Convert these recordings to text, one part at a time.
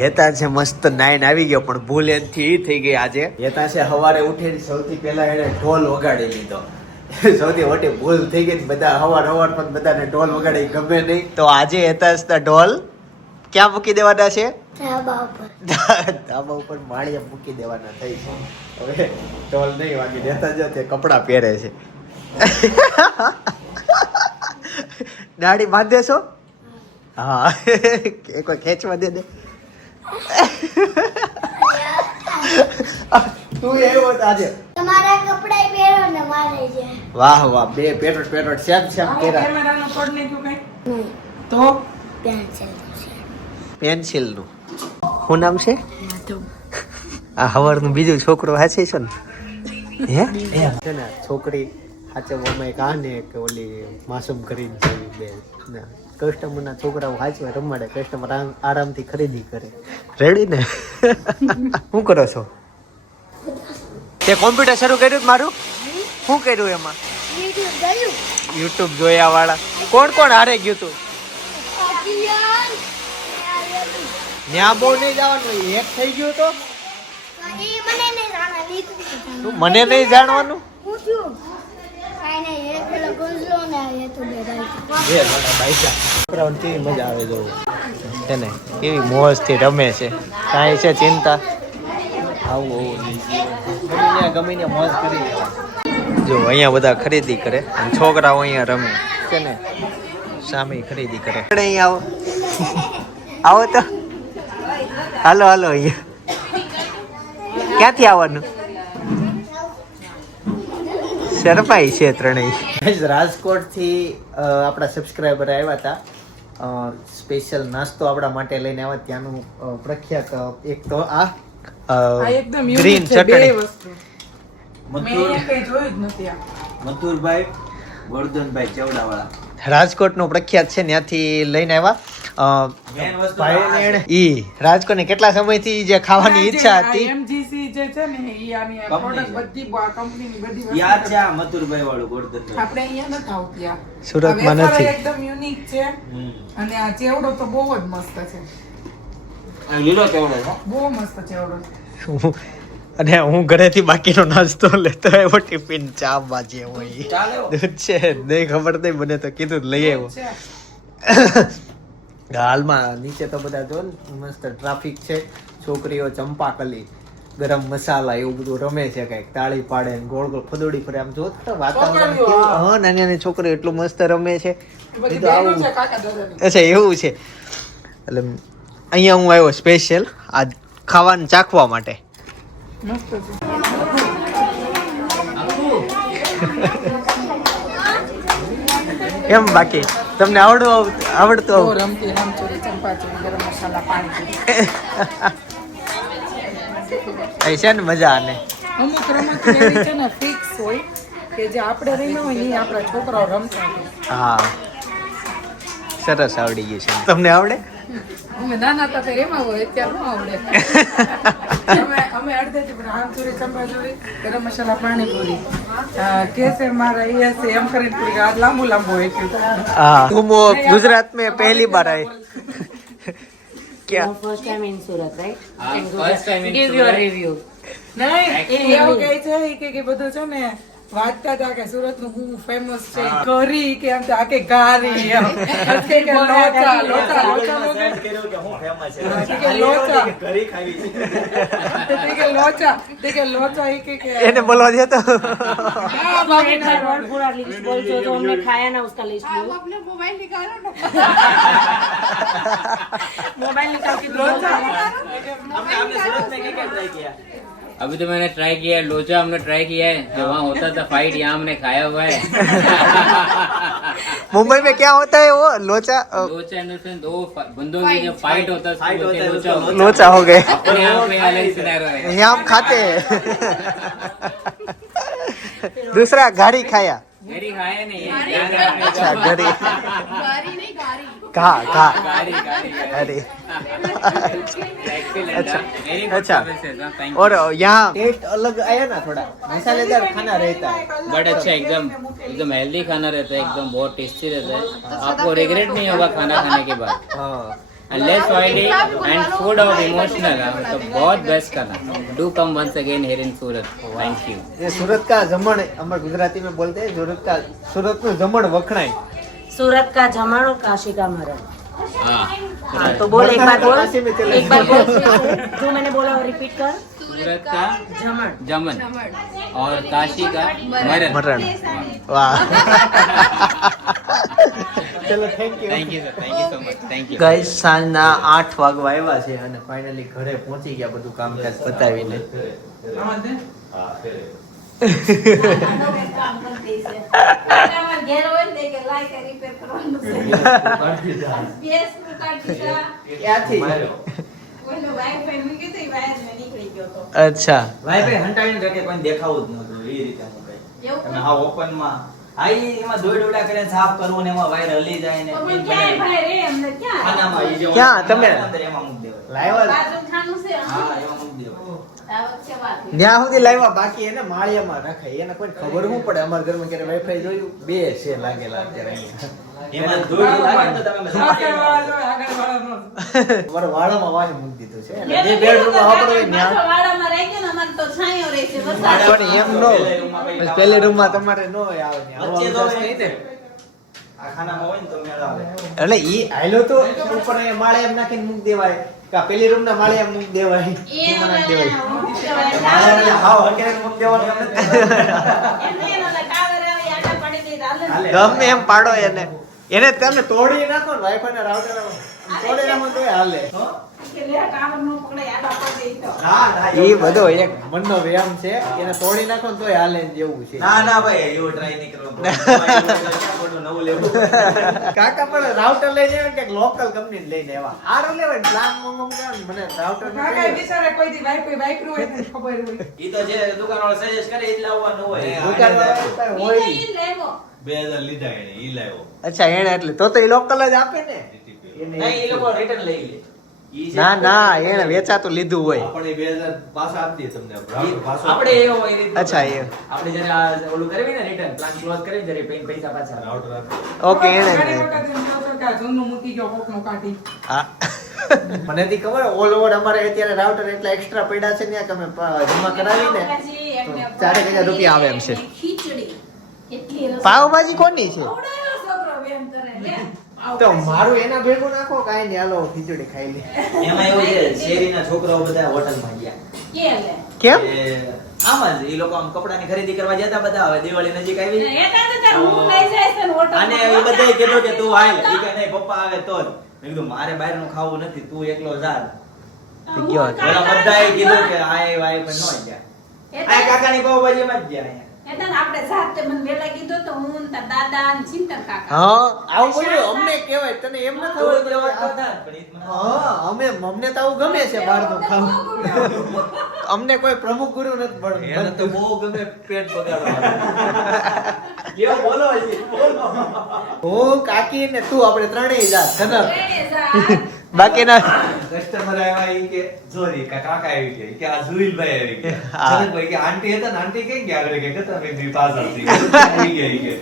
હેતા છે મસ્ત નાઈન આવી ગયો પણ ભૂલ એનથી એ થઈ ગઈ આજે. હેતા છે સવારે ઉઠીને સૌથી પહેલા એને ઢોલ વગાડી લીધો. સૌથી મોટી ભૂલ થઈ ગઈ બધા હવાર હવાર પણ બધાને ઢોલ વગાડી ગમે નહીં. તો આજે હેતાશના ઢોલ ક્યાં મૂકી દેવાના છે? ધાબા ઉપર. માળીએ માળિયા મૂકી દેવાના થઈ છે. હવે ઢોલ નહીં વાગી દેતા જો તે કપડાં પહેરે છે. દાઢી બાંધે છો? હા. એક વાર ખેંચવા દે દે. તું એવો આજે. તમારા કપડા પહેરો ને મારે છે વાહ વાહ બે પેટોટ પેટોટ છે આવો કેરા. કેમેરાનો કોડ નહીં ગયું કઈ? તો? પેન્સિલ છે. પેન્સિલનું. શું નામ છે? આ હવારનું બીજું છોકરો હાચે છે ને? હે? છે ને છોકરી હાચવવામાં એક આ ને કે ઓલી માસૂમ કરીને જેવી બે. ના કસ્ટમરના છોકરાઓ સાચવે રમાડે કસ્ટમર આરામથી ખરીદી કરે. રેડી ને? શું કરો છો? તે કોમ્પ્યુટર શરૂ કર્યું મારું? શું કર્યું એમાં? યુટ્યુબ જોયા વાળા કોણ કોણ હારે ગયું તું? ત્યાં ન્યા બહુ નહીં જવાનું એક થઈ ગયું તો? એ મને નહીં જાણે લીધું. તું મને નહીં જાણવાનું? નહીં એક પેલો ગુંજલો ને એ તો બે રાખ્યું. એ મારા ભાઈજા છોકરાઓને કેવી મજા આવે જોવું. એને કેવી મોજથી રમે છે. કાંઈ છે ચિંતા? આવું આવું ગમીને ગમીને મોજ કરી જો અહીંયા બધા ખરીદી કરે. અને છોકરાઓ અહીંયા રમે. છે ને? સામે ખરીદી કરે. અહીંયા આવો. આવો તો. હાલો હાલો અહીંયા. ક્યાંથી આવવાનું? શરમાઈ છે ત્રણેય. રાજકોટથી આપણા સબસ્ક્રાઈબર આવ્યા હતા. સ્પેશિયલ નાસ્તો આપણા માટે લઈને આવ્યા. ત્યાંનું પ્રખ્યાત એક તો આ આ ગ્રીન છે ચટણી. મથુરભાઈ વર્ધનભાઈ ચવડાવાળા. રાજકોટનું પ્રખ્યાત છે ત્યાંથી લઈને આવ્યા. એણે- ઈ રાજકોટની કેટલા સમયથી જે ખાવાની ઈચ્છા હતી? જે છે ને એ આની પ્રોડક્ટ બધી કંપનીની બધી યાદ છે. આ મથુરભાઈ વાળું વર્ધનભાઈ આપણે અહીંયા નથી આવતી આ. સુરતમાં નથી. એકદમ યુનિક છે. અને આ ચેવડો તો બહુ જ મસ્ત છે. આ લીલો કેવડો છે? બહુ મસ્ત ચેવડો છે. અને હું ઘરેથી બાકીનો નાસ્તો લેતો આવ્યો ટિફિન ચા બાજી હોય. દૂધ છે નહીં ખબર નહીં મને તો કીધું લઈ આવ્યો. હાલમાં નીચે તો બધા જો મસ્ત ટ્રાફિક છે છોકરીઓ ચંપાકલી ગરમ મસાલા એવું બધું રમે છે કંઈક તાળી પાડે ને ગોળ ગોળ ફદોડી ફરે. આમ જો વાતાવરણ હા. નાની નાની છોકરીઓ એટલું મસ્ત રમે છે. અચ્છા એવું છે. એટલે અહીંયા હું આવ્યો સ્પેશિયલ આ ખાવાનું ચાખવા માટે. એમ બાકી? તમને આવડું આવ- આવડતું એ છે ને મજા આને અમુક રમત છે ને ફિક્સ હોય કે જે આપણે રમ્યા હોય ને એ આપણા છોકરાઓ રમતા હોય. હા. સરસ આવડી ગયું છે. તમને આવડે? અમે નાના હતા ત્યારે એમાં હોય અત્યારે ન આવડે. અમે અમે અડધેથી પણ હાંચુરી ચંપાચુરી ગરમ મસાલા પાણીપુરી કે છે મારા એ છે એમ કરીને પૂરી આ લાંબુ લાંબુ હોય હા. હું ગુજરાત મેં પહેલી બાર આવી ક્યાં first time in Surat right first time give your review નહીં એવું કહે છે કે બધું છે ને વાંચતા હતા કે સુરત નું હું ફેમસ છે ઘરી કે આમ તો આ કે ગારી એમ કે કે લોચા લોચા લોચા નો કે કર્યું કે હું famous છે. કે કે લોચા ઘરી ખાવી છે. તે કે લોચા તે કે લોચા ઈ કે કે એને बोलवा दिया तो હા, બાકી एक ના बार और पूरा लिस्ट बोल जो जो हमने खाया ना उसका लिस्ट लो આપને મોબાઈલ નિકાલો ને मोबाइल निकाल के दो લોચા हमने हमने सूरत में क्या क्या ट्राई किया अभी तो मैंने ट्राई किया है लोचा हमने ट्राई किया है। जो वहाँ होता था फाइट यहाँ हमने खाया हुआ है। मुंबई में क्या होता है वो लोचा? लोचा इन द दो बंदों की जो फाइट होता है लोचा होता लोचा हो गए। अपने यहाँ पे अलग है। यहाँ हम खाते हैं। दूसरा गाड़ी खाया। मेरी खाया नहीं अच्छा का। ઘા ઘા अरे अच्छा अच्छा और यहाँ टेस्ट अलग आया ना थोड़ा मसालेदार खाना रहता है बट अच्छा एकदम एकदम हेल्दी खाना रहता है एकदम बहुत टेस्टी रहता है आपको रिग्रेट नहीं होगा खाना खाने के बाद and less oily and food of emotional मतलब बहुत बेस्ट खाना do come once again here in Surat thank you ये सूरत का जमण हमारे गुजराती में बोलते हैं सूरत का सूरत में जमण वखणाई सूरत का जमण और काशी का मरण हाँ हाँ तो बोल एक बार बोल काशी में चले एक बार बोल जो मैंने बोला वो रिपीट कर सूरत का जमण जमन और काशी का मरण મરણ વાહ ચલો thank you thank you sir thank you so much thank you guys સાંજના આઠ વાગવા આવ્યા છે અને ફાઇનલી ઘરે પહોંચી ગયા બધું કામકાજ પતાવીને આમાં દે. ક્યાંથી અચ્છા. વાઈફાઈ હંટાવીને રાખે કોઈને દેખાવું જ નહોતું એ રીતે કઈ. તમે હા ઓપનમાં હા એમાં દોડ દોડા કરીને સાફ કરવું ને એમાં વાયર હલી જાય ને ઈ બને. ખાનામાં ઈ જે ક્યાં? તમે? અંદર એમાં મૂકી લાવ્યા હા એમાં મૂક દેવાય. ત્યાં સુધી લાવ્યા બાકી એને માળિયામાં રખાય એને કોઈ ખબર હું પડે? અમારા ઘરમાં ક્યારે વાઈફાઈ જોયું? બે છે લાગેલા અત્યારે અહીંયા. એમાં દોડ લાગે ને તો તમે આગળ વાળા જો, આગળ વાળા નો. અમારા વાળામાં વાહે મૂકી દીધું છે. એટલે જે બેડરૂમમાં વાપરવું હોય ત્યાં પણ એમ નો પહેલી રૂમમાં તમારે નો આવે એટલે ઈ આયલો તો ઉપર માળે એમ નાખીને મૂક દેવાય. કા પેલી રૂમ ના માળે એમ મૂક દેવાય. એમાં નાખી દેવાય. હાવ હકેલે મૂકી દેવાનું એમ ગમે એમ પાડો એને. એને તમે તોડી નાખો ને વાઈફાઈ ના રાઉટર તોડી નાખો તો હાલે. ના ના ઈ એવું બધો એક મનનો વ્યાયામ છે એને તોડી નાખો ને તોય હાલે જેવું છે. ના ના ભાઈ એવું ટ્રાય નહીં કરવાનું. ક્યાં ખોટું નવું લેવું. કાકા પણ રાઉટર લઈ જાય કે લોકલ કંપની લઈને એવા સારું લેવાય પ્લાન મંગાવ મને રાઉટર કાકા બિચારા કોઈ દી વાઈફાઈ વાઈફરું હોય ને ખબર હોય. ઈ તો જે દુકાનવાળો સજેસ્ટ કરે ઈ જ લાવવાનું હોય. દુકાનવાળા હોય. બે હજાર લીધા એને ઈ લાવ્યો. અચ્છા એને એટલે તો તો એ લોકલ જ આપે ને. નહીં ઈ લોકો રિટર્ન લઈ લે. ઈ ના ના એને વેચાતું લીધું હોય. આપણે બે હજાર પાછા આપી તમને પાછો આપણે એ રીતનું અચ્છા, એ. આપણે જ્યારે ઓલું કરવી ને રિટર્ન પ્લાન ક્લોઝ કરી જ્યારે પૈસા પાછા રાઉટર ઓકે એને હા. મને થી ખબર ઓલ ઓવર અમારે અત્યારે રાઉટર એટલા એક્સ્ટ્રા પડ્યા છે ત્યાં કે અમે જમા કરાવીને ને ચારેક હજાર રૂપિયા આવે એમ છે. પાવભાજી કોની છે? તો મારું એના ભેગું નાખો કાઈ નહીં. હાલો ખીચડી ખાઈ લે એમાં એવું છે શેરીના છોકરાઓ બધા હોટલમાં ગયા. કેમ? આમાં જ એ લોકો આમ કપડાની ખરીદી કરવા જતા બધા હવે દિવાળી નજીક આવી. અને એ બધાય કીધું કે તું હાલ. એ કે નહીં પપ્પા આવે તો જ. મેં કીધું મારે બહારનું ખાવું નથી તું એકલો જા. બધા ગયો. બધાએ કીધું કે આય વાય પણ ન ગયા. આ કાકાની પાવભાજીમાં જ ગયા બોલ્યું અમને કહેવાય તને એમ ન તો થવું જ વાત જોઈએ. કરતા, પણ ઈ જ મને હા અમે અમને તો ગમે છે બહારનું અમને કોઈ પ્રમુખ ગુરુ નથી તો બહુ ગમે પેટ બોલો હું કાકી ને તું આપણે ત્રણેય જાત ખબર બાકીના કસ્ટમર આવ્યા ઈ કે જોરી કાકા આવી ગયા. કે આ જુઈલભાઈ આવી ગયા. જનકભાઈ કે આંટી હતા ને આંટી કઈ ગયા આગળ કે તમે બી પાસ પાછળ આવી ગયા ઈ કે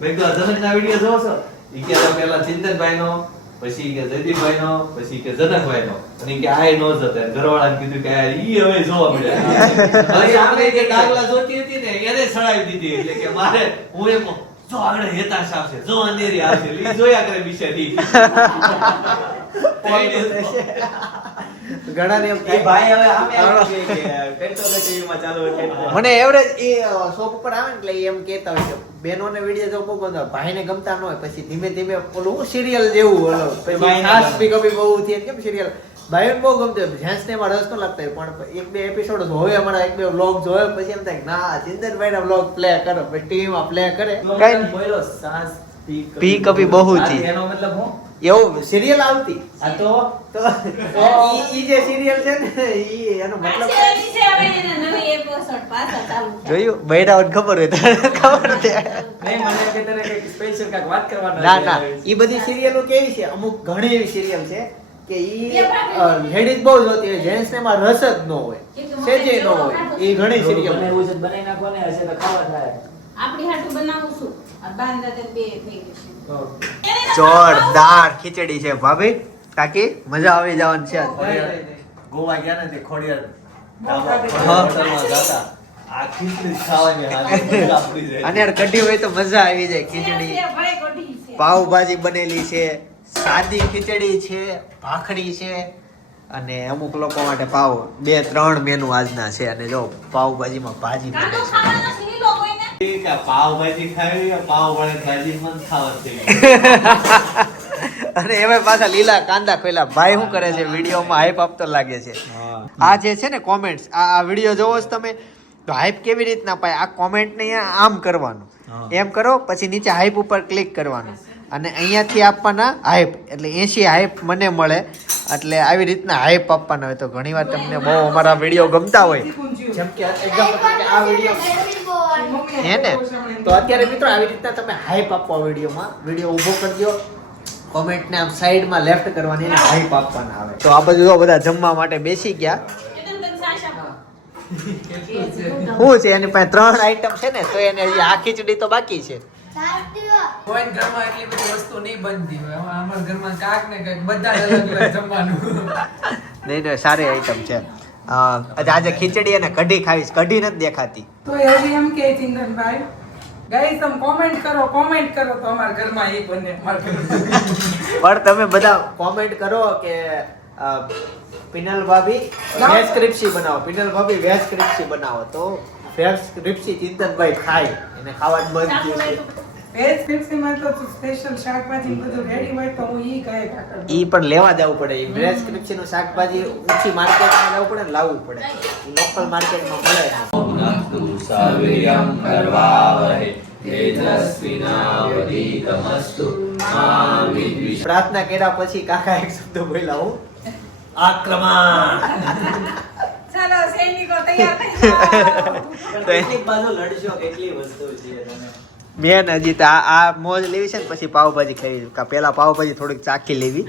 મેં તો જનક ના વિડિયો જોવો છો? ઈ કે પેલા ચિંતનભાઈ નો પછી કે જયદીપભાઈ નો પછી કે જનકભાઈ નો અને કે આ નો જતો ઘરવાળાને કીધું કે ઈ હવે જોવા મળ્યા. પછી આપણે જે ડાગલા જોતી હતી ને એને સળાવી દીધી એટલે કે મારે હું એમ જો આગળ હેતાશ આવશે જો અંધેરી આવશે ઈ જોયા કરે બિચારી ભાઈ. મને એવરેજ એ શોપ ઉપર આવે ને એટલે એમ કેતા હોય બેનો ને વીડિયો જો બહુ ગમતા ભાઈ ને ગમતા ન હોય પછી ધીમે ધીમે ઓલું સિરિયલ જેવું ઓલો. પછી બહુ થી કેમ સિરિયલ ભાઈને બહુ ગમતો જેન્ટ્સ ને રસ તો લાગતો પણ એક બે એપિસોડ હોય અમારા એક બે વ્લોગ જોયો પછી એમ થાય ના ચિંતનભાઈ ના વ્લોગ પ્લે કરો પછી ટીવીમાં પ્લે કરે. પી પી કભી બહુ થી. એનો મતલબ હું? એવું સિરિયલ આવતી? આ તો? તો ઈ ઈ જે સિરિયલ છે ને ઈ એનો મતલબ જોયું? બૈરા ખબર હોય તને ખબર છે. નહીં મને કે તને કંઈક સ્પેશિયલ કાંઈક વાત કરવાનો ના ના. ઈ બધી સિરિયલો કેવી છે? અમુક ઘણી એવી સિરિયલ છે કે ઈ લેડીઝ બહુ જોતી હોય જેન્ટ્સ ને એમાં રસ જ ન હોય. સેજે ન હોય ઈ ઘણી સિરિયલ એવું છે બનાવી નાખવાને હશે તો ખબર થાય. આપણી હાટુ બનાવું છું. આ બાંધા તે બે થઈ ગયું છે જોરદાર ખીચડી છે ભાભી. કાકી મજા આવી જવાની છે ગોવા ગયા ને તે ખોડિયાર. અને યાર કઢી હોય તો મજા આવી જાય ખીચડી. પાઉભાજી બનેલી છે સાદી ખીચડી છે ભાખરી છે અને અમુક લોકો માટે પાવ બે ત્રણ મેનુ આજના છે. અને જો પાઉભાજીમાં ભાજી બને છે. પાવભાજી ખાવી પાવભાજી ભાજી મન ખાવા થઈ અને એમાં પાછા લીલા કાંદા ખોલા ભાઈ શું કરે છે? વિડીયોમાં હાઈપ આપતો લાગે છે. આ જે છે ને કોમેન્ટ્સ આ આ વીડિયો જોવો છો તમે તો હાઈપ કેવી રીતના? પાય આ કોમેન્ટ ને આમ કરવાનું. એમ કરો પછી નીચે હાઈપ ઉપર ક્લિક કરવાનું. અને અહીંયાથી આપવાના હાઈપ એટલે એસી હાઈપ મને મળે. એટલે આવી રીતના હાઈપ આપવાના હોય તો ઘણીવાર તમને બહુ અમારા વીડિયો ગમતા હોય. જેમ કે આ વીડિયો હે ને? તો અત્યારે મિત્રો આવી રીતના તમે હાઈપ આપો વિડીયોમાં વીડિયો ઊભો કરી દો કોમેન્ટ આમ સાઈડમાં લેફ્ટ કરવાની અને હાઈપ આપવાના આવે. તો આ બધું જો બધા જમવા માટે બેસી ગયા. શું છે? એની પાસે ત્રણ આઈટમ છે ને તો એને આ ખીચડી તો બાકી છે. કોઈ ઘરમાં એટલી બધી વસ્તુ નહીં બનતી હોય. અમારા ઘરમાં કાક ને કાંઈક બધા અલગ અલગ જમવાનું. નહીં નહીં સારી આઈટમ છે. આજે ખીચડી અને કઢી ખાવીશ. કઢી નથી દેખાતી. તો હજી એમ કે ચિંતનભાઈ ગાઈસ તમે કોમેન્ટ કરો કોમેન્ટ કરો તો અમારા ઘરમાં એ બને પણ તમે બધા કોમેન્ટ કરો કે પિનલ ભાભી વેજ ક્રિપ્સી બનાવો. પિનલ ભાભી વેજ ક્રિપ્સી બનાવો તો વેજ ક્રિપ્સી ચિંતનભાઈ ખાય. એને ખાવાનું બંધ થયું વેજ ક્રિસ્પીમાં તો સ્પેશિયલ શાકભાજી બધું રેડી હોય તો હું ઈ કાકા ઈ પણ લેવા જવું પડે. ઈ વેજ ક્રિપ્સી નું શાકભાજી ઊંચી માર્કેટમાં પડે લાવવું પડે. લોકલ માર્કેટમાં મળે. પ્રાર્થના કર્યા પછી કાકા એક શબ્દ બોલ્યા હું આક્રમણ. ચાલો સૈનિકો તૈયાર થઈ જાઓ. પણ બાજુ લડશો કેટલી વસ્તુ છે તમે. બેન હજી તો આ આ મોજ લેવી છે ને પછી પાવભાજી ખાવી કા પેલા પાવભાજી થોડીક ચાકી લેવી.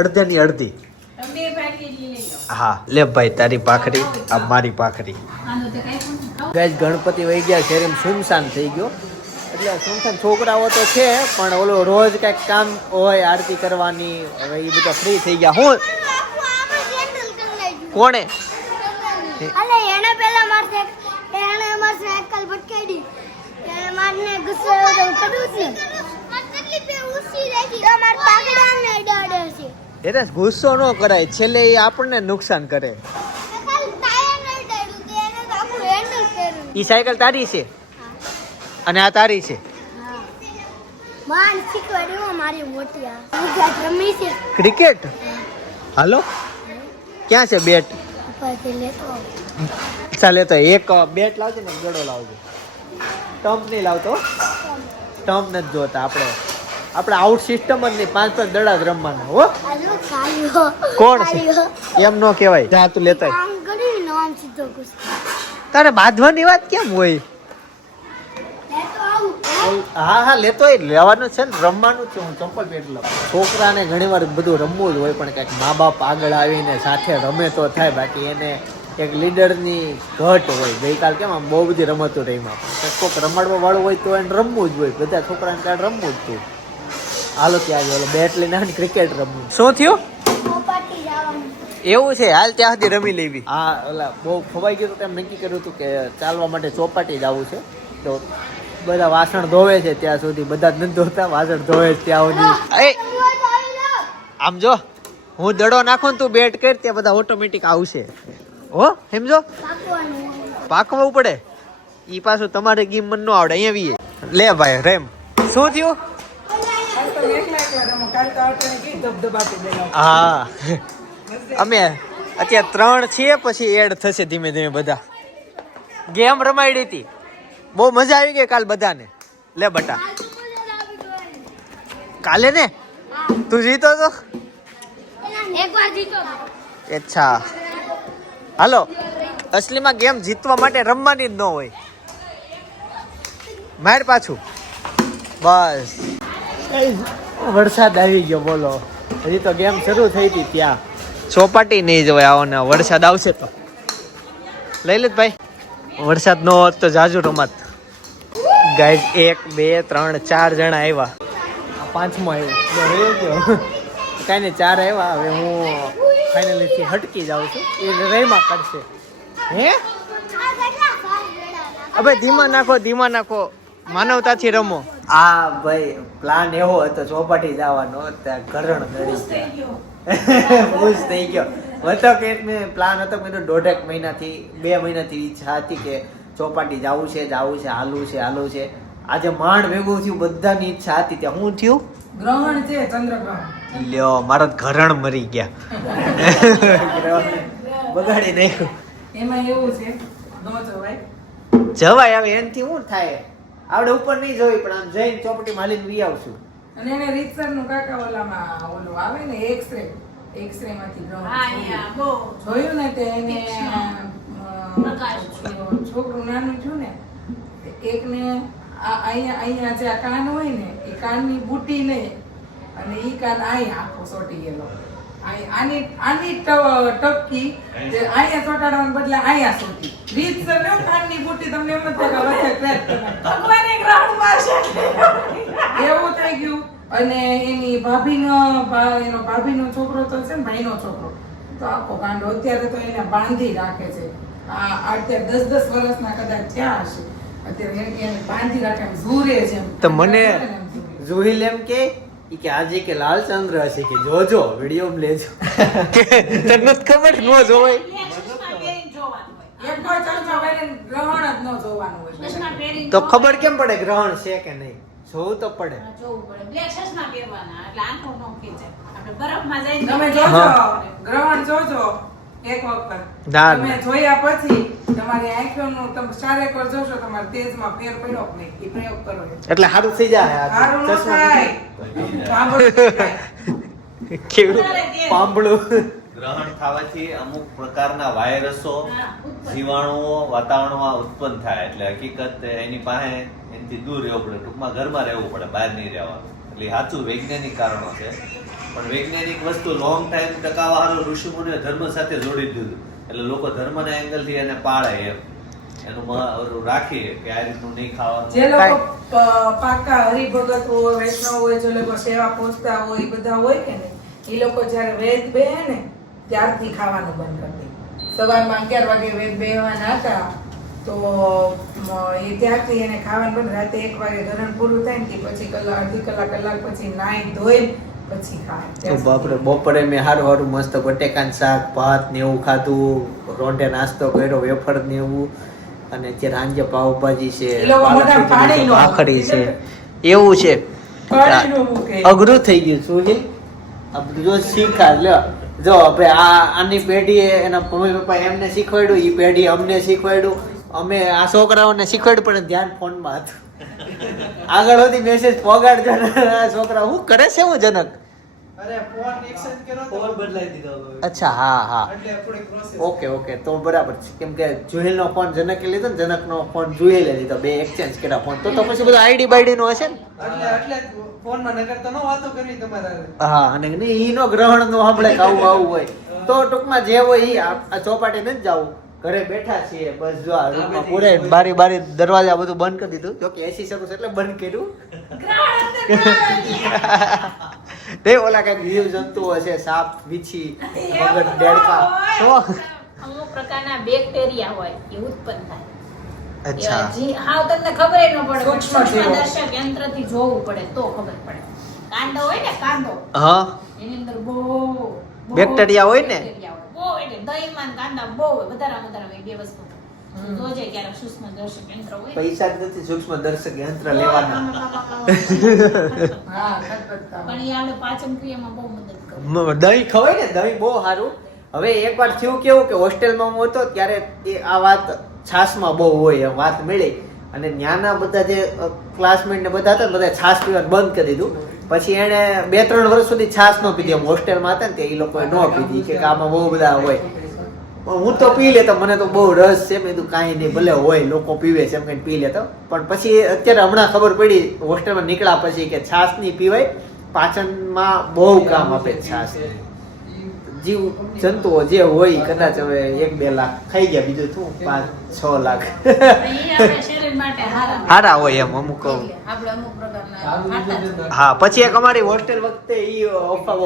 અડધેની અડધી. હા લે ભાઈ તારી પાખરી આ મારી પાખરી ગાઈસ ગણપતિ વહી ગયા શેરીમ સુમસાન થઈ ગયો. એટલે સુમસાન છોકરાઓ તો છે પણ ઓલો રોજ કંઈક કામ હોય આરતી કરવાની હવે એ બધા ફ્રી થઈ ગયા. હું? કોણે? અલે એને પેલા માર એને માર સાયકલ ભટકાડી એને મારને ગુસ્સો તો કરું છું. એટલે ગુસ્સો ન કરાય છેલ્લે એ આપણને નુકસાન કરે. ઈ સાયકલ તારી છે? અને આ તારી છે? ક્રિકેટ? હાલો. ક્યાં છે બેટ. ચાલે તો એક બેટ લાવજો ને ગળો લાવજો. સ્ટમ્પ નહીં લાવતો. સ્ટમ્પ નથી જોતા આપણે. આપણે આઉટ સિસ્ટમ જ નહીં પાંચ પાંચ દડા જ રમવાના હો. કોણ છે? એમ નો કહેવાય. જા તું લેતા તારે બાંધવાની વાત કેમ હોય? હા હા લેતો હોય લેવાનું છે ને રમવાનું જ છે. હું ચંપલ પહેરી છોકરાને છોકરાને ઘણીવાર બધું રમવું જ હોય પણ કંઈક મા બાપ આગળ આવીને સાથે રમે તો થાય બાકી એને એક લીડરની ઘટ હોય. ગઈકાલ કેમ આમ બહુ બધી રમતો રહીમાં પણ કોઈક રમાડવા વાળું હોય તો એને રમવું જ હોય. બધા છોકરાને ત્યાં રમવું જ હતું હાલો ત્યાં ઓલો બેટ લઈને આવે ક્રિકેટ રમવું શું થયું? એવું છે? હાલ ત્યાં સુધી રમી લેવી. હા ઓલા બહુ ખોવાઈ ગયું તો તેમ નક્કી કર્યું હતું કે ચાલવા માટે ચોપાટી જ આવું છે. તો બધા વાસણ ધોવે છે ત્યાં સુધી. બધા જ નથી ધોતા વાસણ ધોવે છે ત્યાં સુધી. આમ જો હું દડો નાખું ને તું બેટ કર ત્યાં બધા ઓટોમેટિક આવશે. હો સમજો? પાકવું પડે ઈ પાછું તમારે ગેમ મન ન આવડે અહીંયા વીએ. લે ભાઈ રેમ. શું થયું? હા. અમે અત્યારે ત્રણ છીએ પછી એડ થશે ધીમે ધીમે બધા. ગેમ રમાડી હતી. બહુ મજા આવી ગઈ કાલ બધાને. લે બટા. કાલે ને? તું જીતો તો? એક વાર જીતો. અચ્છા. હાલો. અસલીમાં ગેમ જીતવા માટે રમવાની જ ન હોય. માર પાછું. બસ. વરસાદ આવી ગયો બોલો. હજી તો ગેમ શરૂ થઈ હતી ત્યાં. ચોપાટી નહીં જવાય આવો ને વરસાદ આવશે તો. લઈ લે ભાઈ. વરસાદ નો હોત તો જાજુ રમત. ગાઈઝ એક બે ત્રણ ચાર જણા આવ્યા. પાંચમો આવ્યો. કાંઈ નહીં ચાર આવ્યા. હવે હું ફાઇનલી થી હટકી જાઉં છું. એ રેમાં કરશે. હે? અબે ધીમા નાખો ધીમા નાખો. માનવતાથી રમો. આ ભાઈ પ્લાન એવો હતો ચોપાટી જવાનો ત્યાં કરણ ગળી ગયા. ખુશ થઈ ગયો. હતો કે મેં પ્લાન હતો મેં દોઢેક મહિનાથી બે મહિનાથી ઈચ્છા હતી કે ચોપાટી જવું છે જવું છે હાલવું છે હાલવું છે. આજે માંડ ભેગું થયું બધાની ઈચ્છા હતી ત્યાં હું થયું? ગ્રહણ છે ચંદ્રગ્રહણ. લ્યો મારા ઘરણ મરી ગયા. બગાડી નાખ્યું. એમાં એવું છે જવાય. જવાય હવે એનથી શું થાય? આપણે ઉપર નહીં જોઈ પણ આમ જઈને ચોપટી માલિક વી આવશું. અને એને રીતસરનું કાકા ઓલામાં ઓલું આવે ને એક્સરે એક્સરે માંથી જોયું ને તે એને. છો- છોકરું નાનું થયું ને એકને આ અહીંયા અહીંયા જે આ કાન હોય ને એ કાનની બુટી ને અને ઈ કાન અહીંયા આખો સોટી ગયેલો. આય આની આની ટપકી જે અહીંયા ચોટાડવાને બદલે અહીંયા સોટી. રીત સર ને કાનની બુટી તમને એમ જ કે વચ્ચે crack ભગવાન એક ગ્રહણ મારશે એવું થઈ ગયું. અને એની ભાભીનો એનો ભાભીનો છોકરો તો છે ને ભાઈનો છોકરો. તો આખો કાંડો અત્યારે તો એને બાંધી રાખે છે. આ અત્યારે દસ દસ વર્ષના કદાચ ત્યાં હશે. અત્યારે એને એને બાંધી રાખે એમ ઝૂરે છે તો મને એમ. જોઈ લેમ કે કે આજે કે લાલચંદ્ર હશે કે જોજો વીડિયો લેજો. તને ખબર? ન જોવાય. તો ખબર કેમ પડે ગ્રહણ છે કે નહીં? જોવું તો પડે. જોવું પડે. બ્લેક ચશ્મા પહેરવાના એટલે આંખો ન ખેંચે આપણે બરફમાં જઈને તમે હા. જોજો ગ્રહણ જોજો. એક વખત. તમે જોયા પછી તમારી આંખોનું તમે ચારેક વાર જોશો તમારા તેજમાં ફેર પડ્યો કે નહીં? એ પ્રયોગ કરો એટલે સારું થઈ જાય સારું ન થાય. કેવડું પાંબળું ગ્રહણ થવાથી અમુક પ્રકારના વાયરસો. જીવાણુઓ વાતાવરણમાં ઉત્પન્ન થાય. એટલે હકીકત એની પાસે એનાથી દૂર રહેવું પડે. ટૂંકમાં ઘરમાં રહેવું પડે બહાર નહીં રહેવાનું. એટલે સાચું વૈજ્ઞાનિક કારણો છે. પણ વૈજ્ઞાનિક વસ્તુ લોંગ ટાઈમ ટકાવવાનું ઋષિમુનિએ ધર્મ સાથે જોડી દીધું. એટલે લોકો ધર્મના એંગલથી એને પાળે એમ. એનું ઓલું રાખીએ કે આ રીતનું નહીં ખાવાનું. જે લોકો પાકા હરિભગત હોય વૈષ્ણવ હોય જે લોકો સેવા પહોંચતા હોય એ બધા હોય કે ને એ લોકો જ્યારે વેદ બે ને ત્યારથી ખાવાનું બંધ કરી દે. સવારમાં અગિયાર વાગે વેદ બેહવાના હતા તો એ ત્યારથી એને ખાવાનું બંધ રાતે એક વાગે ધરણ પૂરું થાય ને પછી કલાક અડધી કલાક કલાક પછી નાઈ ધોઈ પછી ખાય. બાપરે બપોરે મેં સારું સારું મસ્ત બટેકાન શાક ભાત ને એવું ખાધું. રોંઢે નાસ્તો કર્યો વેફર ને એવું. અને જે રાંજે પાવભાજી છે ભાખરી છે. એવું છે. અઘરું થઈ ગયું સુજી જો શીખા લ્યો જો આપણે આ આની પેઢી એના મમ્મી પપ્પા એમને શીખવાડ્યું એ પેઢી અમને શીખવાડ્યું. અમે આ છોકરાઓને શીખવાડ્યું પણ ધ્યાન ફોનમાં હતું. આગળ સુધી મેસેજ પોગાડજો આ છોકરા શું કરે છે હું જનક? ફોન બદલાઈ દીધો અચ્છા હા હા. એટલે ઓકે ઓકે તો બરાબર છે. કેમ કે જુહેલ નો ફોન જનકે લીધો ને જનક નો ફોન જુહેલે લીધો. બે એક્સચેન્જ કર્યા ફોન. તો તો પછી બધું આઈડી બાઈડી નો હશે ને? એટલે એટલે જ ફોનમાં નકર તો ન વાતો કરવી તમારે હા અને નહીં ઈ નો ગ્રહણ નો સાંભળે આવું આવું હોય. તો ટૂંકમાં જે હોય ઈ આ આ ચોપાટી નથી જવું. ઘરે બેઠા છીએ બસ જો આ રૂમમાં પૂરે બારી બારી દરવાજા બધું બંધ કરી દીધું. જો કે એસી શરૂ છે એટલે બંધ કર્યું. તે ઓલા કંઈક જીવ જંતુઓ છે સાપ વીછી મગર દેડકા. તો અમુક પ્રકારના બેક્ટેરિયા હોય એ ઉત્પન્ન થાય. અચ્છા. જી- હા તમને ખબર ન પડે. સૂક્ષ્મદર્શક યંત્રથી જોવું પડે તો ખબર પડે. કાંડો હોય ને કાંડો હા. એની અંદર બહુ બહુ બેક્ટેરિયા હોય ને? એટલે દહીંમાં ને કાંદા બહુ હોય વધારે વધારે હોય બે વસ્તુ. જોજે ક્યારેક સૂક્ષ્મદર્શક યંત્ર હોય. પૈસા જ નથી સૂક્ષ્મ દર્શક યંત્ર લેવાના. પણ એ આપણે પાચન ક્રિયામાં બહુ મદદ કરે. દહીં ખવાય ને દહીં બહુ સારું. હવે એકવાર થયું કેવું કે હોસ્ટેલમાં હું હતો ત્યારે એ આ વાત છાશમાં બહુ હોય વાત મળી. અને ન્યાના બધા જે ક્લાસમેટ ને બધા હતા બધા છાશ પીવાનું બંધ કરી દીધું. પછી એણે બે ત્રણ વર્ષ સુધી છાશ ન પીધી. એમ હોસ્ટેલમાં હતા ને તે એ લોકોએ ન પીધી કે આમાં બહુ બધા હોય. પણ હું તો પી લેતો મને તો બહુ રસ છે. મેં કીધું કાંઈ નહીં ભલે હોય લોકો પીવે છે એમ કઈ પી લેતો. પણ પછી અત્યારે હમણાં ખબર પડી હોસ્ટેલમાં નીકળ્યા પછી કે છાશ નહીં પીવાય પાચનમાં બહુ કામ આપે છાસ છાશ. જીવ જંતુઓ જે હોય કદાચ હવે એક બે લાખ ખાઈ ગયા બીજું શું? પાંચ છ લાખ. હારા. હોય એમ અમુક. હા પછી એક અમારી હોસ્ટેલ વખતે ઈ અફવા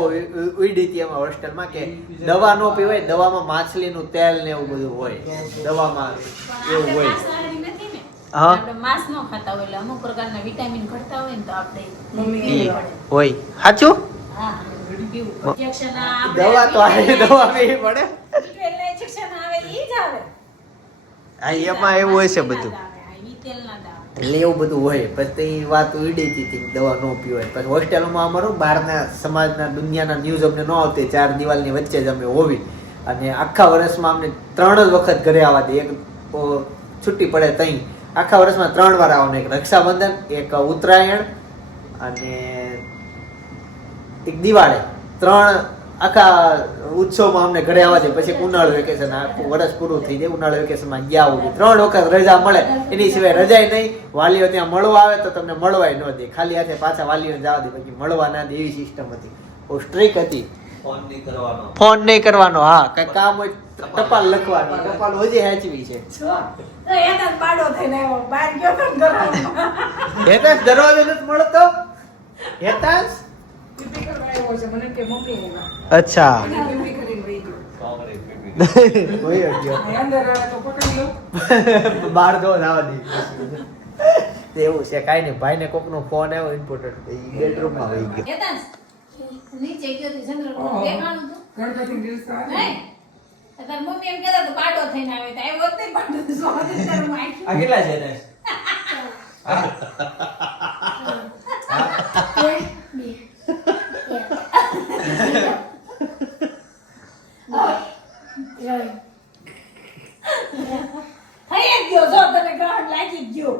ઉડી હતી એમાં હોસ્ટેલમાં કે દવા નો પીવાય દવામાં માછલીનું તેલ ને એવું બધું હોય. દવામાં એવું હોય. માંસાહારી નથી ને? હા. આપણે માંસ ન ખાતા હોય એટલે અમુક પ્રકારના વિટામિન ઘટતા હોય ને તો આપણે હોય. સાચું? હા દવા તો આવી દવા પીવી પડે. એટલે ઇન્જેક્શન આવે ઈ જ આવે. હા એમાં એવું હોય છે બધું. એટલે એવું બધું હોય. પછી વાત ઉડી હતી દવા ન પીવાય. પછી હોસ્ટેલમાં અમારું, બહારના સમાજના, દુનિયાના ન્યૂઝ અમને ન આવતી. ચાર દિવાલની વચ્ચે જ અમે હોવી. અને આખા વર્ષમાં અમને ત્રણ જ વખત ઘરે આવવા દે. એક છુટ્ટી પડે તઈ. આખા વર્ષમાં ત્રણ વાર આવવાનું. એક રક્ષાબંધન, એક ઉત્તરાયણ અને એક દિવાળી. ત્રણ આખા ઉત્સવમાં અમને ઘરે આવવા દે પછી ઉનાળુ વેકેશન આખું વર્ષ પૂરું થઈ જાય ઉનાળુ વેકેશનમાં ગયા હોય ત્રણ વખત રજા મળે. એની સિવાય રજાય નહીં. વાલીઓ ત્યાં મળવા આવે તો તમને મળવાય ન દે. ખાલી હાથે પાછા વાલીઓ જવા દે પછી મળવા ના દે એવી સિસ્ટમ હતી. બહુ સ્ટ્રીક હતી. ફોન નહીં કરવાનો. ફોન નહીં કરવાનો હા. કઈ કામ હોય ટપાલ. લખવાનો. ટપાલ. હજી હેચવી છે. તો એના જ પાડો થઈને આવ્યો. બહાર ગયો તો ને ઘરમાં. હેતાશ દરવાજો નથી મળતો? હેતાશ? અચ્છા. બાર દો એવું છે કાંઈ નહીં. ભાઈને કોકનો ફોન આવ્યો ઇમ્પોર્ટન્ટ એ બેડરૂમમાં વહી ગયો. નીચે ગયો તો ચંદ્રગ્રહણ દેખાણું હતું? ગણપતિ દિવસ નહીં? તો મમ્મી એમ કહેતા હતા, પાડો થઈને આવે. તો આવ્યો જ પાડો તો સ્વાગત કરવા આખ્યું. આ કેટલા છે ને થઈ ગયો. જો તને ગ્રહણ લાગી ગયો.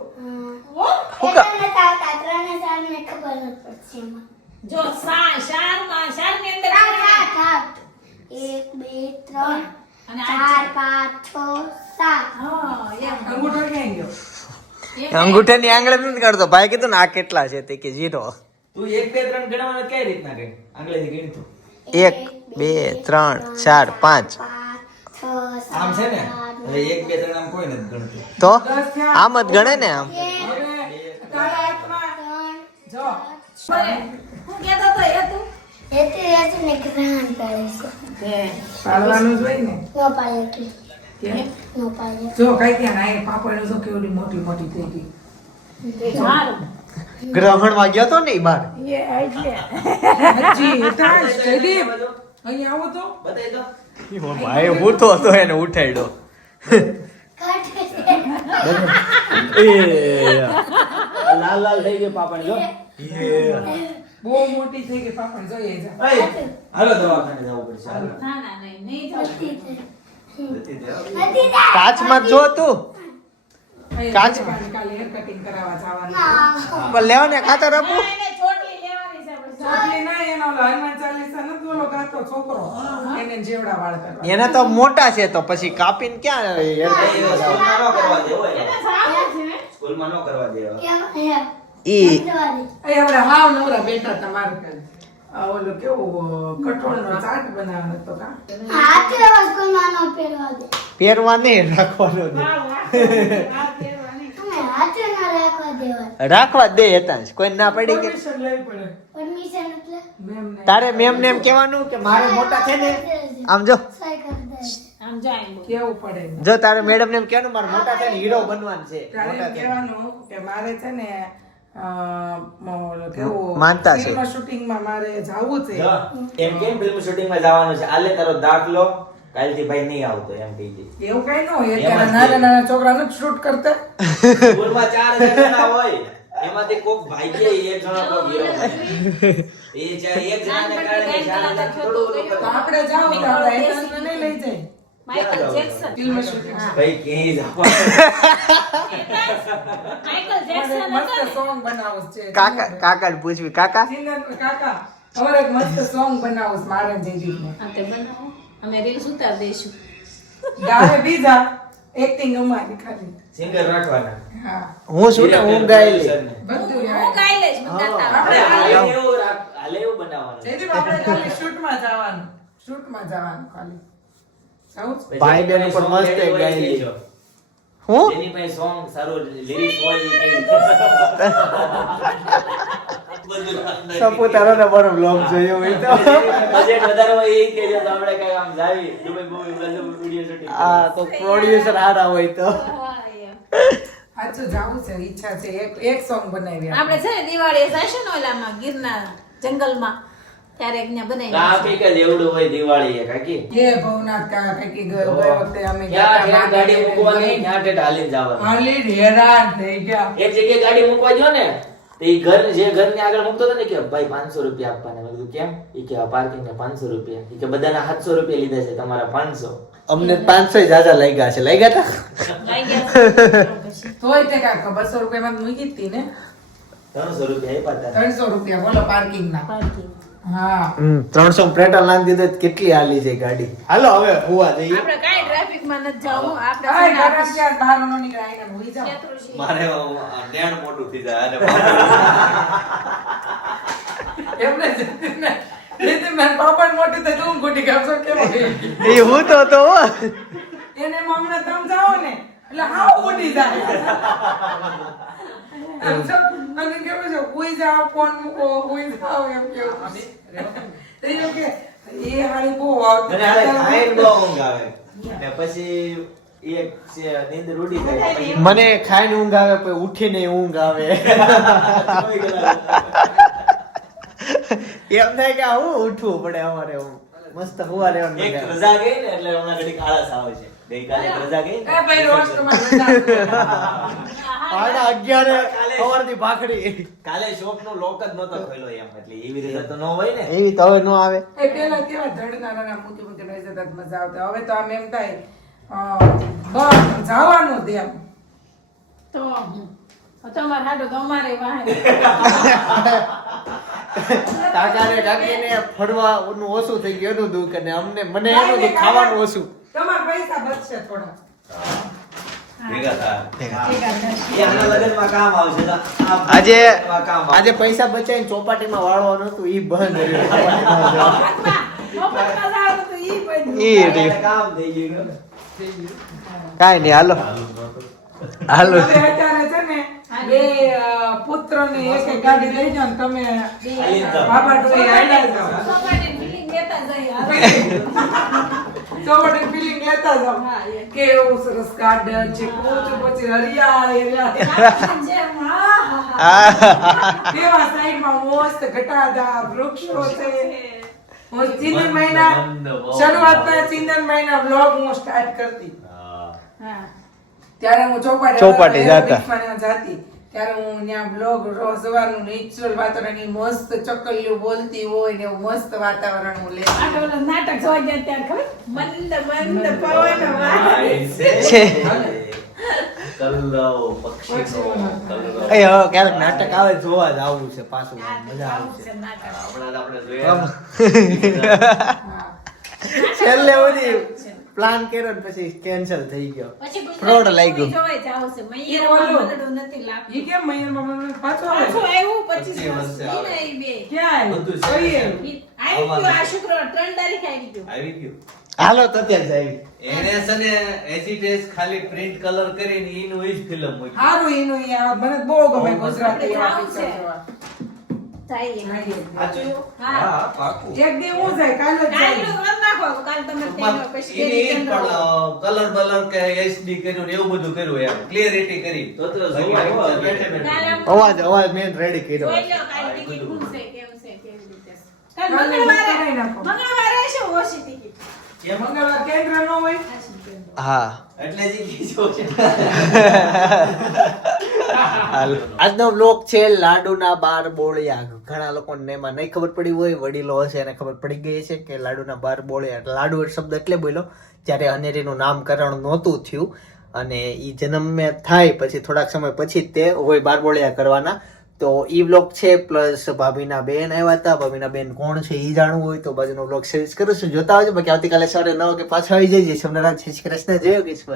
હો? ત્રણે ચાર ને ખબર નથી પડશે જો સા શારમાં શારની અંદર સાત, સાત, સાત. એક બે ત્રણ ચાર પાંચ છ સાત. હા અંગૂઠો ક્યાં ગયો? એમ અંગૂઠાની આંગળે નથી કરતો ભાઈ કીધું ને આ કેટલા છે? તે કે જીરો તું એક બે ત્રણ ગણવાનું કઈ રીતના ગઈ આંગળીથી ગણી તું. એક બે ત્રણ ચાર પાંચ. આમ છે ને? હવે એક બે ત્રણ આમ કોઈ નથી ગણતું. તો. આમ જ ગણે ને આમ? ગ્રહણ ગ્રહણમાં ગયો તો ને બાર? એ એટલે હજી હિતાંશ, જયદીપ. અહીં આવો તો. બતાવી દો. ભાઈ હું હતો એને ઉઠાડ્યો લાલ લાલ થઈ ગયો પાપડ જો. બહુ મોટી થઈ ગઈ પાપડ જોઈએ હાલો દવાખાને જવું પડશે હાલો. ના ના નહીં નહીં જાઉં. નથી દેવા. કાચમાં જો તું. કાચ- કાલે હેર કટિંગ કરાવવા જવાનું. પણ લેવાને ખાતર આપું. ના, લેવાની છે આપણે. ચોટલી ના એનો હનુમાન છોકરો એને જેવડા વાળ કરવા. એના તો મોટા છે તો પછી કાપીને ક્યાં સ્કૂલમાં ન કરવા. સ્કૂલમાં ન કરવા ઈ. આપણે હાવ નવરા બેઠા તમારે કઠોળનો ચાટ હતો કા? સ્કૂલમાં નો પહેરવા દે. પહેરવા નહીં રાખવાનો દે તમે હાથે ના રાખવા દેવા. રાખવા જ દે હતા કોઈ ના પડી કે Permission લેવી પડે. પરમિશન તારે મેમ ને એમ કહેવાનું કે મારે મોટા છે ને? આમ જો. સહી કરી દે આમ જાય કેવું પડે જો તારે મેડમ ને એમ કહેવાનું મારે મોટા છે ને હીરો બનવાનું છે. મોટા કહેવાનું કે મારે છે ને માનતા છે. ફિલ્મ શૂટિંગમાં મારે જાવું છે. એમ કેમ ફિલ્મ શૂટિંગમાં જવાનું છે? આલે તારો દાખલો કાલથી ભાઈ નહીં આવતો એમ કહી દે. એવું કઈ ન હોય નાના નાના છોકરાને શૂટ કરતા. સ્કૂલમાં ચાર જણા હોય. એમાંથી કોક ભાગ્ય એક જણા કોક હીરો એ ચાર એક જણાને કારણે હજાર થોડું તો આપણે જાવ તો આપણે નહીં લઈ જાય. Michael Jackson. ફિલ્મ શૂટિંગ ભાઈ ક્યાંય જવાનું માઇકલ જેક્સન મસ્ત સોંગ બનાવું છે. કાકા કાકા પૂછવી. કાકા? કાકા અમારે એક મસ્ત સોંગ બનાવો છે મારે ને જયદીપને હા, તે બનાવો. અમે રીલ્સ ઉતાર દઈશું. ગાવે બીજા એક્ટિંગ અમારી ખાલી. સિંગર રાખવાના. હા. હું શું ને હું ગાઈ લે હું બધું હું. ગાતા આપણે હાલે એવું રાખ- હાલે એવું બનાવવાનું. જયદીપ આપણે ખાલી શૂટમાં જવાનું. શૂટમાં જવાનું ખાલી. જાવું છે? પછી ભાઈ બહેન ઉપર મસ્ત ready હોય ગાઈ છે લે. જો. હું? જેની પાસે સોંગ સારું લિરિક્સ હોય એ કે બધું સપુતારો ને મારો બ્લોગ જોયો હોય તો. બજેટ વધારે હોય એ કે આપણે કઈ આમ જાવી. દુબઈ બુબઈ બધું વિડિયો શૂટિંગ આ તો પ્રોડ્યુસર હારા હોય તો. સાચું જાવું છે ઈચ્છા છે. એક એક સોંગ બનાવી આપણે છે ને દિવાળી જશે ને ઓલામાં ગિરનાર જંગલમાં ત્યારે ત્યાં બનાવી ટ્રાફિક જ એવડું હોય દિવાળી એ કાકી એ ભવનાથ કા ગયો વખતે અમે ક્યાં ગાડી જવાનું? હાલી હેરાન થઈ ગયા. એક જગ્યાએ ગાડી મૂકવા ગયો ને એ ઘર જે ઘરની આગળ મૂકતો હતો ને કે ભાઈ પાંચસો રૂપિયા આપવાના. મેં કીધું કેમ? એ કે પાર્કિંગ ને પાંચસો રૂપિયા. ઈ કે બધાના સાતસો રૂપિયા લીધા છે તમારા પાંચસો. અમને પાંચસો જાજા લાગ્યા છે. લાગ્યા તા? લઈ ગયા તોય તે કાંક બસો રૂપિયામાં તો મૂકી હતી ને? ત્રણસો રૂપિયા ત્રણસો રૂપિયા બોલો પાર્કિંગ. ના પાર્કિંગ હમ ત્રણસો પેટ્રોલ નાખી દીધો કેટલી હાલી છે ગાડી? હાલો હવે હોવા જઈએ. આપણે કાંઈ ટ્રાફિકમાં નથી જવું આપણે આય છે ને ઘરે ક્યાં બહાર નો નીકળાય આઈને ભૂલી મારે નેણ મોટું થઈ જાય એમને જીતીને પાપડ મોટી થઈ તું ખોટી કાપશો કેમ એ હું તો તો એને હમણાં તમ જાઓ ને એટલે હાવ ઉડી જાય. એમ છો? અને કેવું છે? ઉઈ જાઓ ફોન મૂકો ઉઈ જાઓ એમ કેવું તો કે? એ હારી બહુ આવતી મને હાલે ખાઈને બહુ ઊંઘ આવે. ને પછી એક છે નીંદર ઉડી જાય મને ખાઈને ઊંઘ આવે ઉઠીને ઊંઘ આવે. એમ થાય કે હું ઉઠવું પડે અમારે હું મસ્ત હુવા રહેવાનું એક મજા આવે. રજા ગઈ ને એટલે હમણાં ઘડી આળસ આવે છે. ગઈકાલે રજા ગઈ ને? ભાઈ રોજ તમારે અગિયારે સવારની ભાખરી. કાલે શોપ નો લોક જ નતો ખોલ્યો એમ એટલે એવી રીતે તો ન હોય ને. એવી તો હવે નો આવે. એ પેલા કેવા ધડના નાના મૂકી મૂકી રહી જતા તો મજા આવતી. હવે તો આમ એમ થાય જવાનું જ એમ. તો તમારે હાડું તો અમારે વાહે કાકાને કાકીને ફરવાનું ઓછું થઈ ગયું. એનું દુઃખ અને અમને મને એનું દુઃખ ખાવાનું ઓછું. તમારા પૈસા બચશે થોડા. આજે. આજે પૈસા બચાવીને ચોપાટીમાં વાળવાનું હતું ઈ બંધ ઈ બધું. ઈ કામ થઈ ગયું. કાંઈ નહીં હાલો. હાલો. અત્યારે છે ને એ પુત્ર ને એક એક ગાડી લઈ જાઓ તમે. બાબા ડોહી હાલ્યા જાઓ. ચોવડે ફિલિંગ લેતા જાઓ. કેવું સરસ ગાર્ડન છે પોચું પછી હરિયાળી હરિયાળી જેમ, હા, હા, હા. કેવા સાઈડમાં મસ્ત ઘટાદાર વૃક્ષો છે. હું ચિંતન મહિના શરૂઆતના ચિંદન મહિના વ્લોગ હું સ્ટાર્ટ કરતી. હા. ત્યારે હું ચોપાટી ચોપાટી જાતા. જાતી. ત્યારે હું ત્યાં બ્લોગ રોજ સવારનું નેચરલ વાતાવરણ મસ્ત ચકલીઓ બોલતી હોય ને મસ્ત વાતાવરણ હું લે નાટક જોવા ગયા ત્યારે ખબર? મંદ મંદ પવન છે. કલરવ પક્ષીનો એ હવે ક્યારેક નાટક આવે જોવા જ આવવું છે પાછું મજા આવું આવશે છે. હમણાં આપણે જોયા. છેલ્લે બધી પ્લાન કર્યો ને પછી કેન્સલ થઈ ગયો. પછી ફ્રોડ લાગ્યું. જોવાય જાવું છે. ઈ કેમ મહિનામાં પાછો પાછું આવે. આવ્યું પચીસ પચીસ વર્ષ. વર્ષે આવે. ઈ બે. ક્યાં બધું આવી ગયો આ શુક્રવાર. 3 તારીખ આવી ગયો. આવી ગયો. હાલો તો ત્યાં જ એને છે ને ખાલી પ્રિન્ટ કલર કરીને ઈનું ઈ જ ફિલ્મ મૂકી હારું એનું ઈ મને બહુ ગમે. ગુજરાતી સાચું? હા. પાકું એક દી હું જાય કાલે નાખો. કાલ તમે કલર બલર કે એચડી કર્યું ને એવું બધું કર્યું એમ. ક્લિયરિટી કરી. તો તો. કાલે અવાજ અવાજ મેં રેડી કર્યો. જોઈ લો હા, ટિકિટ. કેવું છે, કેવી રીતે. કાલે મંગળવારે મંગળવારે છે ઓછી ટિકિટ મંગળવાર કેન્દ્ર ન હોય? હા. એટલે જ છે આજનો બ્લોગ છે લાડુના બાર બોળિયા ઘણા લોકોને એમાં નહીં ખબર પડી હોય, વડીલો હશે એને ખબર પડી ગઈ છે કે લાડુના બાર એટલે લાડુ શબ્દ એટલે બોલ્યો, જ્યારે અનેરીનું નામકરણ નહોતું થયું અને એ જન્મે થાય પછી થોડાક સમય પછી તે હોય બાર બોળિયા કરવાના. તો એ બ્લોગ છે, પ્લસ ભાભીના બેન આવ્યા હતા. ભાભીના બેન કોણ છે એ જાણવું હોય તો બાજુનો બ્લોગ સર્ચ કરું છું જોતા આવજો. બાકી આવતીકાલે સવારે નવ કે પાછા આવી જઈએ. સમનારાયણ શ્રી કૃષ્ણ જય કૃષ્ણ